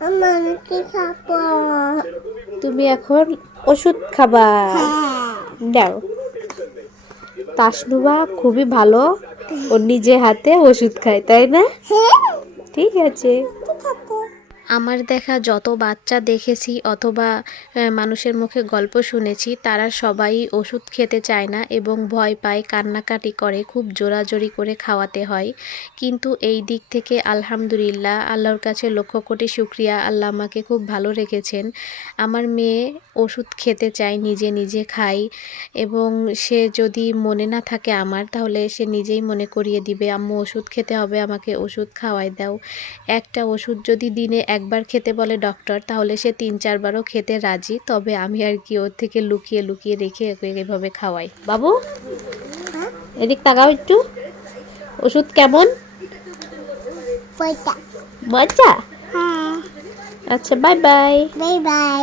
আমার কি খাবো? তুমি এখন ওষুধ খাবা। হ্যাঁ। দাও। তাসনুবা খুবই ভালো, ও নিজে হাতে ওষুধ খায়, তাই না? হ্যাঁ। ঠিক আছে। ঠিক আছে। আমার দেখা যত বাচ্চা দেখেছি অথবা মানুষের মুখে গল্প শুনেছি, তারা সবাই ওষুধ খেতে চায় না এবং ভয় পায়, কান্নাকাটি করে, খুব জোরাজোরি করে খাওয়াতে হয়। কিন্তু এই দিক থেকে আলহামদুলিল্লাহ, আল্লাহর কাছে লক্ষ কোটি শুকরিয়া, আল্লাহ আমাকে খুব ভালো রেখেছেন। আমার মেয়ে ওষুধ খেতে চায়, নিজে নিজে খায় এবং সে যদি মনে না থাকে আমার, তাহলে সে নিজেই মনে করিয়ে দিবে, আম্মু ওষুধ খেতে হবে, আমাকে ওষুধ খাওয়াই দাও। একটা ওষুধ যদি দিনে একবার খেতে বলে ডক্টর, তাহলে সে ৩-৪বারও খেতে রাজি। তবে আমি আর কি ওর থেকে লুকিয়ে লুকিয়ে রেখে ওকে এভাবে খাওয়াই। বাবু, হ্যাঁ। এদিক তাকাও একটু। ওষুধ কেমন? পয়টা। মজা? হ্যাঁ। আচ্ছা, বাই বাই। Bye bye.